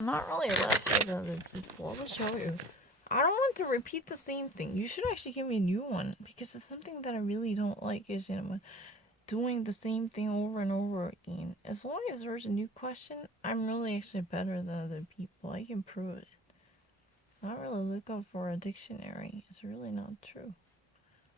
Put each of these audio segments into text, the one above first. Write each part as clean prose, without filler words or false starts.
Not really less like other people. I'll show you. I don't want to repeat the same thing. You should actually give me a new one because it's something that I really don't like is doing the same thing over and over again. As long as there's a new question, I'm really actually better than other people. I can prove it. Not really look up for a dictionary. It's really not true.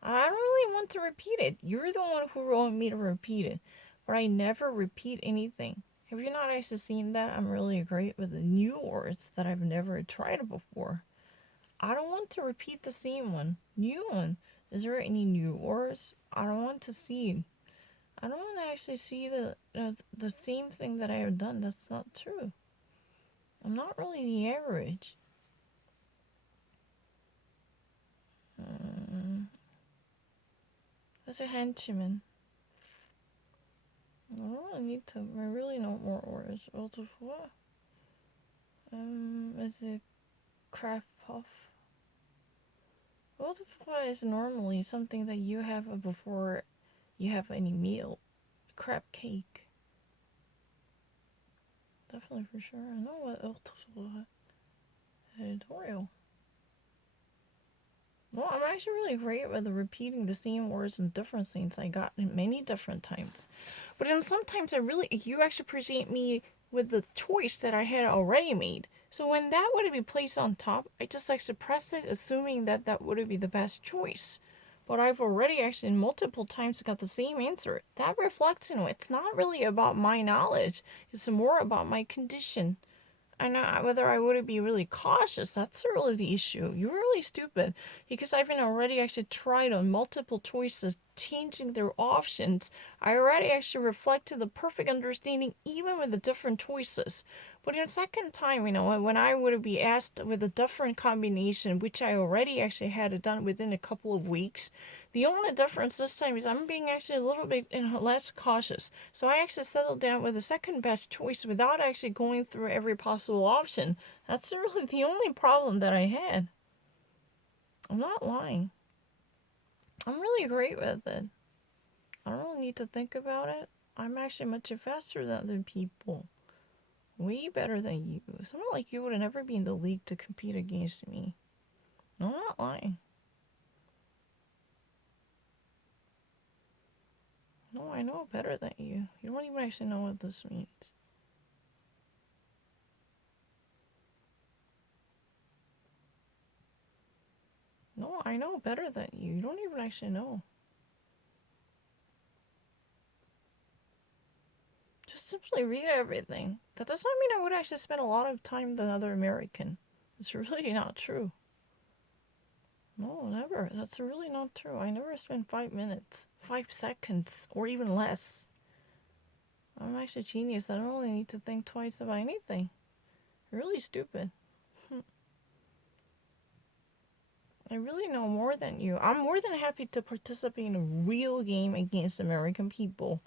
I don't really want to repeat it. You're the one who wrote me to repeat it. But I never repeat anything. Have you not actually seen that? I'm really great with the new words that I've never tried before. I don't want to repeat the same one. New one. Is there any new words? I don't want to see. I don't want to actually see the same thing that I have done. That's not true. I'm not really the average. As a henchman. I don't really need to. I really know more words. Autrefois. Is it craft puff? Autrefois is normally something that you have before you have any meal. Crab cake. Definitely for sure. I know what autrefois. Editorial. Well, I'm actually really great with repeating the same words in different scenes I got in many different times. But then sometimes you actually present me with the choice that I had already made. So when that would be placed on top, I just like suppress it, assuming that that would be the best choice. But I've already actually multiple times got the same answer. That reflects it's not really about my knowledge. It's more about my condition. I know whether I would be really cautious. That's really the issue. You're really stupid because I've already actually tried on multiple choices, changing their options. I already actually reflected the perfect understanding, even with the different choices. But in the second time, when I would be asked with a different combination, which I already actually had it done within a couple of weeks, the only difference this time is I'm being actually a little bit less cautious. So I actually settled down with the second best choice without actually going through every possible option. That's really the only problem that I had. I'm not lying. I'm really great with it. I don't really need to think about it. I'm actually much faster than other people. Way better than you. Someone like you would have never be in the league to compete against me. No, I'm not lying. No, I know better than you. You don't even actually know what this means. No, I know better than you. You don't even actually know. Just simply read everything. That does not mean I would actually spend a lot of time than other American. It's really not true. No, never. That's really not true. I never spend 5 minutes, 5 seconds, or even less. I'm actually a genius. I don't really need to think twice about anything. Really stupid. I really know more than you. I'm more than happy to participate in a real game against American people.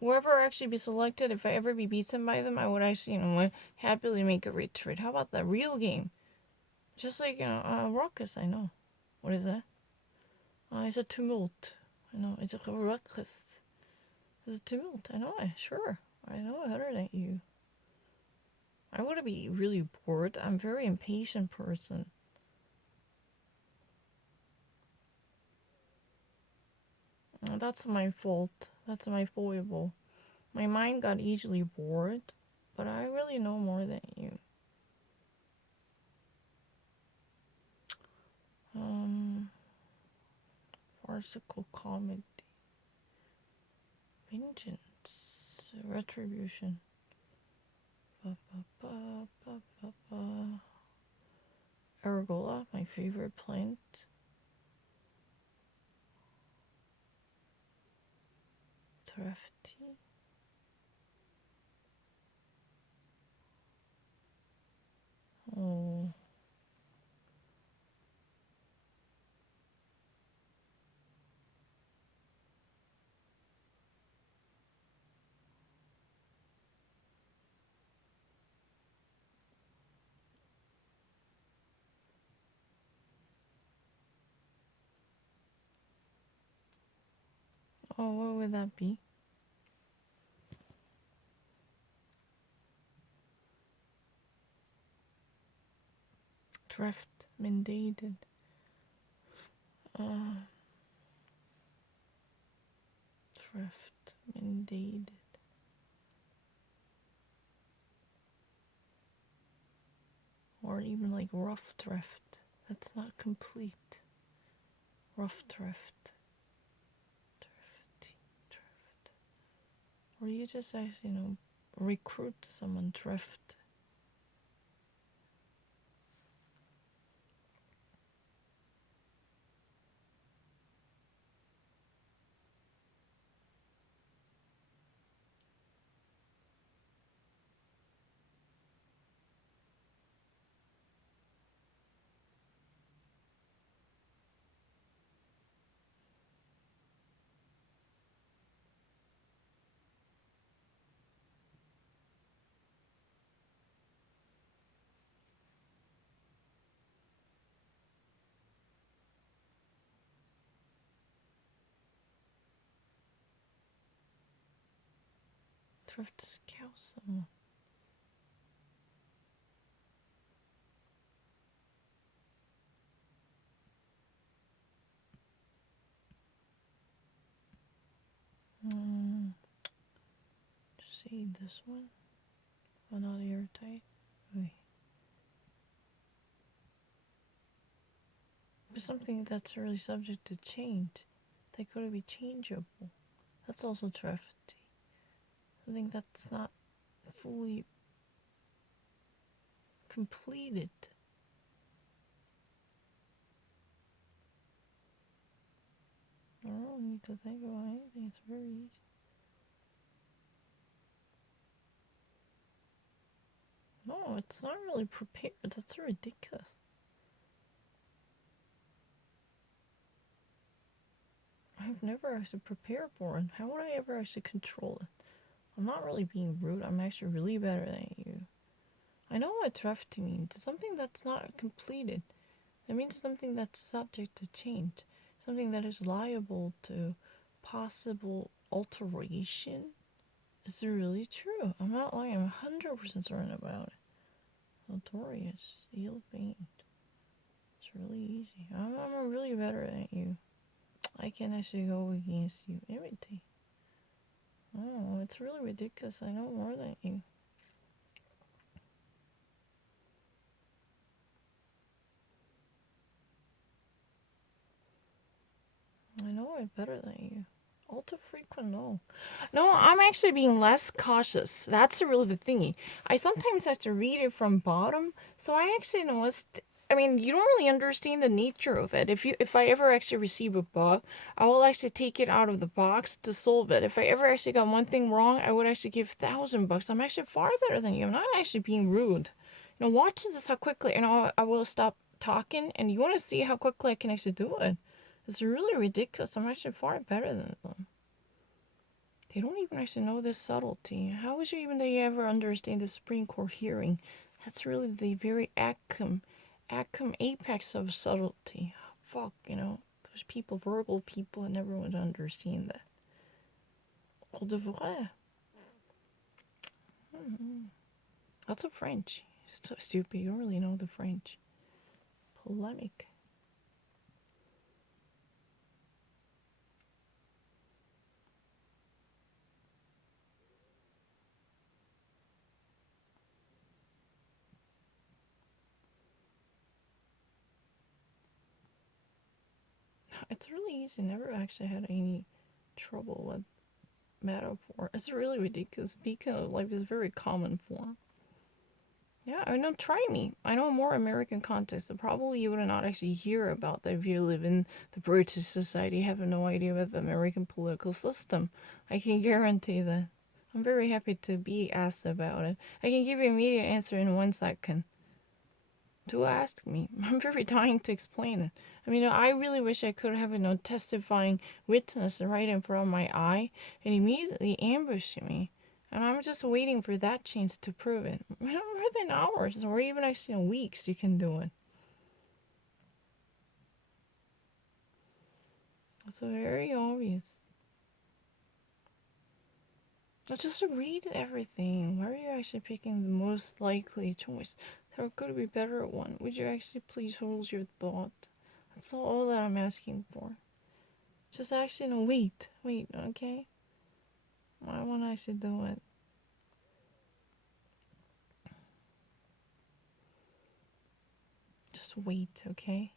Whoever actually be selected, if I ever be beaten by them, I would actually, happily make a retreat. How about that real game? Just like, ruckus, I know. What is that? It's a tumult. I know, it's a ruckus. It's a tumult, I know, sure. I know better than you. I would be really bored. I'm a very impatient person. That's my fault. That's my foible. My mind got easily bored, but I really know more than you. Farcical comedy. Vengeance. Retribution. Ba, ba, ba, ba, ba, ba. Arugula, my favorite plant. Thrifty. Oh. Oh, what would that be? Drift, mandated. Drift, mandated. Or even like rough drift. That's not complete. Rough drift. Drift. Or you just actually, recruit someone, drift. Drift to scout someone. See this one? Oh, not airtight. Wait. But something that's really subject to change. They could be changeable. That's also drifty. Something that's not fully completed. I don't need to think about anything. It's very easy. No, it's not really prepared. That's ridiculous. I've never actually prepared for it. How would I ever actually control it? I'm not really being rude. I'm actually really better than you. I know what drafty means. It's something that's not completed. It means something that's subject to change. Something that is liable to possible alteration. Is it really true? I'm not lying. I'm 100% certain about it. Notorious. Eel faint. It's really easy. I'm really better than you. I can actually go against you every day. Oh, it's really ridiculous. I know more than you. I know it better than you. Ultra frequent, no. No, I'm actually being less cautious. That's really the thingy. I sometimes have to read it from bottom, so I actually noticed. I mean, you don't really understand the nature of it. If I ever actually receive a bug, I will actually take it out of the box to solve it. If I ever actually got one thing wrong, I would actually give $1,000. I'm actually far better than you. I'm not actually being rude. Watch this how quickly. I will stop talking, and you want to see how quickly I can actually do it. It's really ridiculous. I'm actually far better than them. They don't even actually know this subtlety. How is it even they ever understand the Supreme Court hearing? That's really the very acme apex of subtlety. Fuck, those people, verbal people, and never would understand that. On devrait. That's a French. Stupid. You don't really know the French. Polemic. It's really easy. Never actually had any trouble with metaphor. It's really ridiculous. Speaking of life is a very common form. Yeah, I know. Try me. I know more American context that probably you would not actually hear about that if you live in the British society. You have no idea about the American political system. I can guarantee that. I'm very happy to be asked about it. I can give you an immediate answer in 1 second. To ask me. I'm very dying to explain it. I mean, I really wish I could have a testifying witness right in front of my eye and immediately ambush me. And I'm just waiting for that chance to prove it. More than hours or even actually weeks you can do it. It's very obvious. Just read everything. Why are you actually picking the most likely choice? There could be a better one. Would you actually please hold your thought? That's all that I'm asking for. Just actually, no, wait, okay? I want to actually do it. Just wait, okay?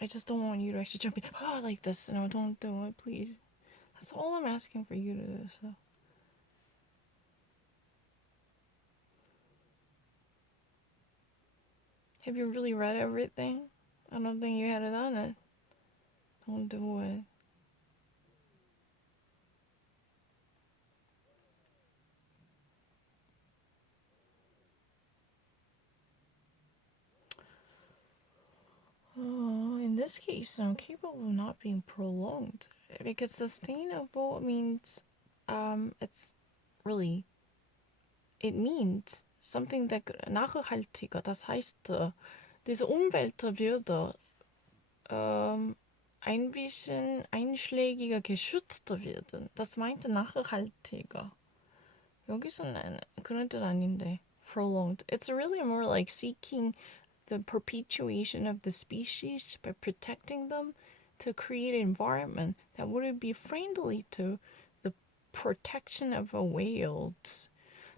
I just don't want you to actually jump in, like this. No, don't do it, please. That's all I'm asking for you to do, so. Have you really read everything? I don't think you had it on it. Don't do it. Oh, in this case, I'm capable of not being prolonged. Because sustainable means, it's really, it means something that nachhaltiger, das heißt, diese Umwelt würde ein bisschen einschlägiger, geschützter werden. Das meinte nachhaltiger. 여기서는 그런 뜻 아닌데. Prolonged. It's really more like seeking the perpetuation of the species by protecting them to create an environment that would be friendly to the protection of whales.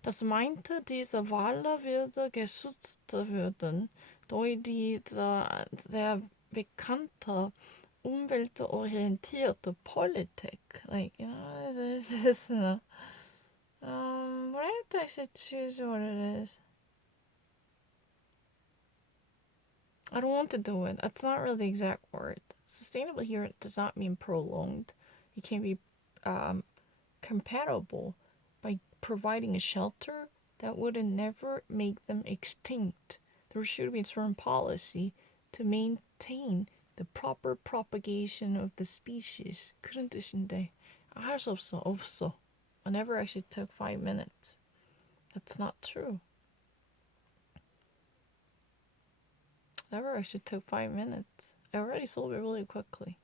Das meinte, diese Wale würde geschützt werden durch diese sehr bekannte umweltorientierte Politik. Like, you know, this is but I have to actually choose what it is. I don't want to do it. That's not really the exact word. Sustainable here does not mean prolonged. It can be compatible by providing a shelter that would never make them extinct. There should be a certain policy to maintain the proper propagation of the species. 그런 뜻인데 할 수 없어. I never actually took 5 minutes. That's not true. Never actually took 5 minutes. I already sold it really quickly.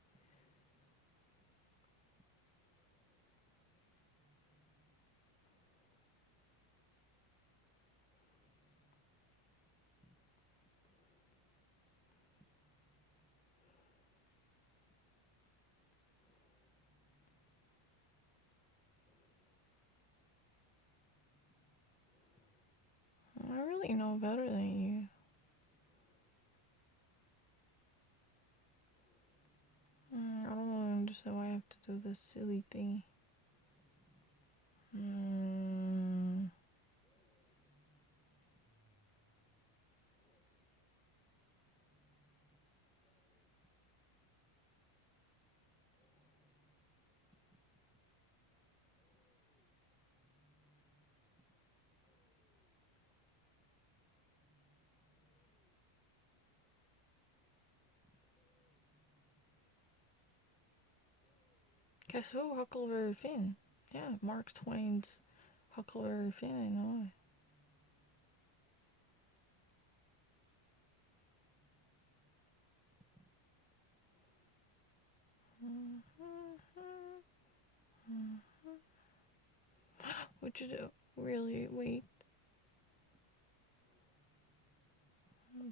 I really know better than you. I don't really understand why I have to do this silly thing. Guess who? Huckleberry Finn. Yeah, Mark Twain's Huckleberry Finn, I know it. What'd you do? Really? Wait.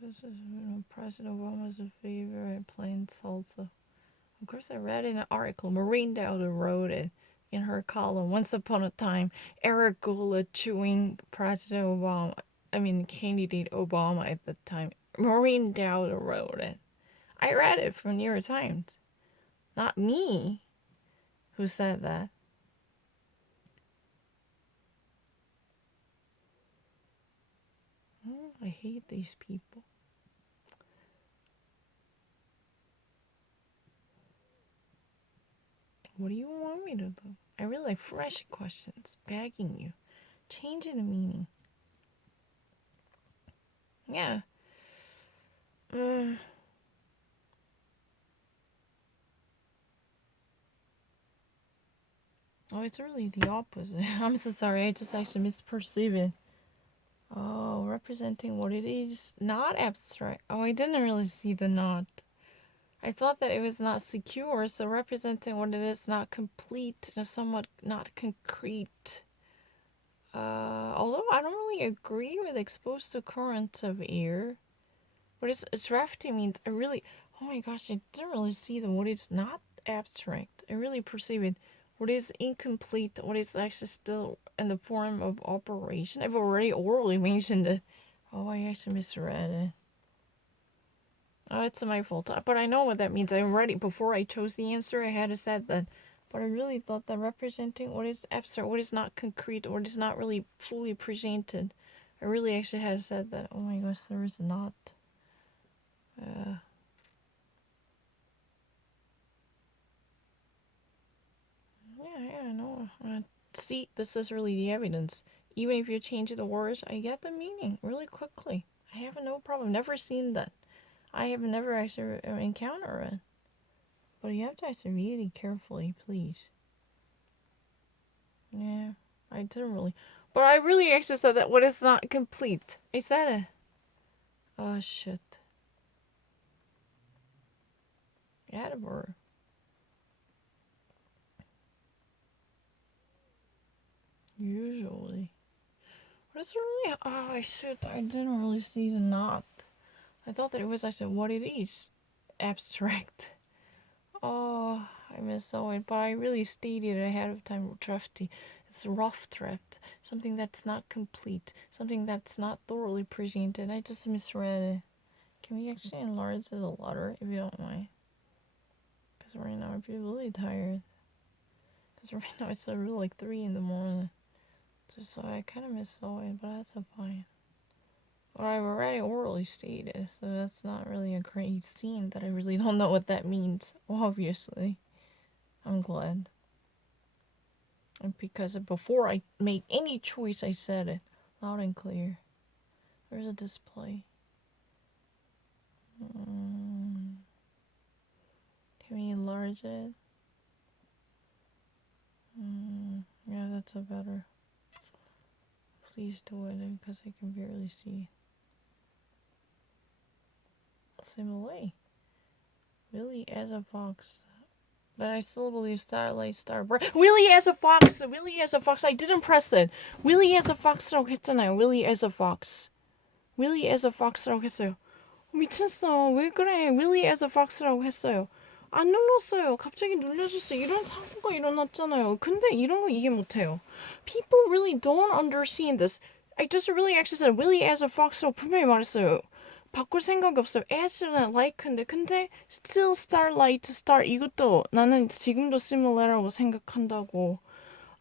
This is, President Obama's a favorite plain salsa. Of course, I read in an article, Maureen Dowd wrote it in her column, Once Upon a Time, Eric Gould chewing President Obama, candidate Obama at the time. Maureen Dowd wrote it. I read it from New York Times. Not me who said that. I hate these people. What do you want me to do? I really like fresh questions, begging you, changing the meaning. Yeah. Oh, it's really the opposite. I'm so sorry. I just actually misperceived it. Oh, representing what it is, not abstract. Oh, I didn't really see the not. I thought that it was not secure, so representing what it is, not complete, somewhat not concrete. Although I don't really agree with exposed to currents of air. What is drafty means I really, oh my gosh, I didn't really see what is not abstract. I really perceive it. What is incomplete, what is actually still in the form of operation. I've already orally mentioned it. Oh, I actually misread it. Oh, it's my fault. But I know what that means. I already, before I chose the answer, I had said that. But I really thought that representing what is abstract, what is not concrete, what is not really fully presented. I really actually had said that. Oh my gosh, there is not. Yeah, I know. See, this is really the evidence. Even if you change the words, I get the meaning really quickly. I have no problem. Never seen that. I have never actually encountered it. But you have to actually read it carefully, please. Yeah, I didn't really. But I really actually said that what is not complete. I said it. Oh, shit. Edinburgh. Usually. But it's really. Oh, shit. I didn't really see the not. I thought that it was actually what it is. Abstract. Oh, I missaw it. But I really stated ahead of time drafty. It's rough draft. Something that's not complete. Something that's not thoroughly presented. I just misread it. Can we actually enlarge the letter if you don't mind? Because right now I feel really tired. Because right now it's really like 3 in the morning. So I kind of missaw it, but that's fine. But I've already orally stated, so that's not really a great scene that I really don't know what that means, obviously. I'm glad. And because before I made any choice, I said it loud and clear. Where's the display? Can we enlarge it? Yeah, that's a better. Please do it because I can barely see. Simulate. Willie as a fox. But I still believe Starlight Starbright. Willie as a fox! Willie as a fox! I didn't press it! Willie as a fox라고 했잖아요. Willie as a fox. Willie as a fox라고 했어요. 미쳤어. 왜 그래? Willie as a fox라고 했어요. 안 눌렀어요. 갑자기 눌러줬어요. 이런 사고가 일어났잖아요. 근데 이런 거 이해 못해요. People really don't understand this. I just really actually said Willie as a fox라고 분명히 말했어요. 바꿀 생각이 없어요. as는 like인데 근데 still starlight star 이것도 나는 지금도 similar라고 생각한다고.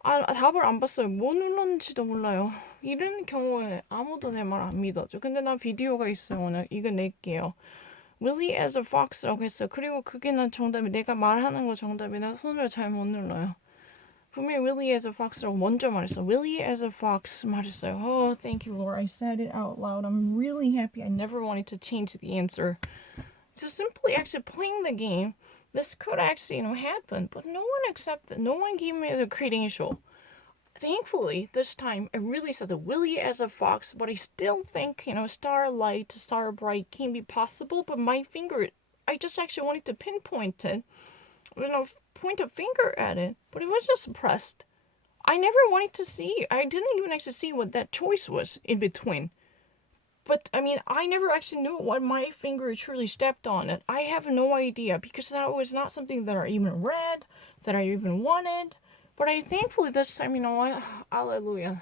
답을 안 봤어요. 뭐 눌렀는지도 몰라요. 이런 경우에 아무도 내 말 안 믿어줘. 근데 나 비디오가 있어요. 오늘 이거 낼게요. Willie as a fox라고 했어요. 그리고 그게 난 정답이 내가 말하는 거 정답이 나 손을 잘 못 눌러요. 분명히 Willie as a fox라고 먼저 말했어. Willie as a fox 말했어요. Oh, thank you, Lord. I said it out loud. I'm really happy. I never wanted to change the answer. Just simply actually playing the game. This could actually, happen, but no one accepted. No one gave me the credential. Thankfully, this time I really said the Willie as a fox, but I still think, starlight, starbright can be possible, but my finger, I just actually wanted to pinpoint it, point a finger at it, but it was just pressed. I never wanted to see, I didn't even actually see what that choice was in between. But, I never actually knew what my finger truly stepped on it. I have no idea, because that was not something that I even read, that I even wanted. But I thankfully this time, you know what? Hallelujah.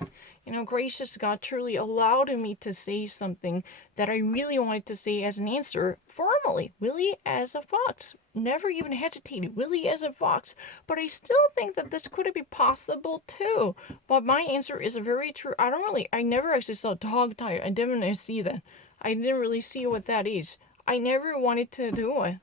Gracious God truly allowed me to say something that I really wanted to say as an answer formally. Willie as a fox. Never even hesitated. Willie as a fox. But I still think that this could be possible too. But my answer is very true. I never actually saw dog tired. I didn't see that. I didn't really see what that is. I never wanted to do it.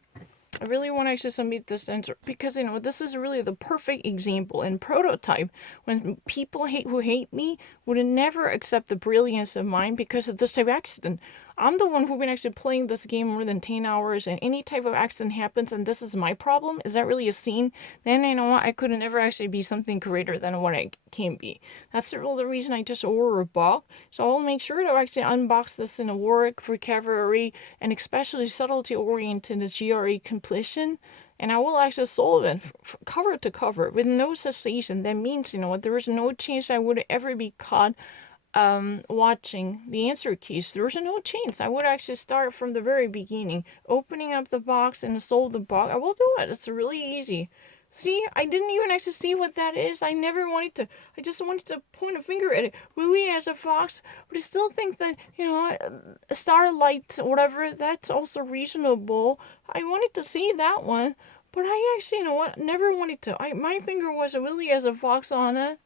I really want to actually submit this answer because this is really the perfect example and prototype when people who hate me would never accept the brilliance of mine because of this type of accident. I'm the one who's been actually playing this game more than 10 hours and any type of accident happens and this is my problem. Is that really a scene? Then I could never actually be something greater than what I can be. That's the reason I just order a box. So I'll make sure to actually unbox this in a work, vocabulary, and especially subtlety oriented GRE completion and I will actually solve it cover to cover with no cessation. That means, there is no chance I would ever be caught watching the answer keys. There's no chance. I would actually start from the very beginning, opening up the box and solve the box. I will do it. It's really easy. See, I didn't even actually see what that is. I never wanted to. I just wanted to point a finger at it. Willie as a fox, but I still think that, a starlight, whatever, that's also reasonable. I wanted to see that one, but I actually, never wanted to. My finger was Willie as a fox on it.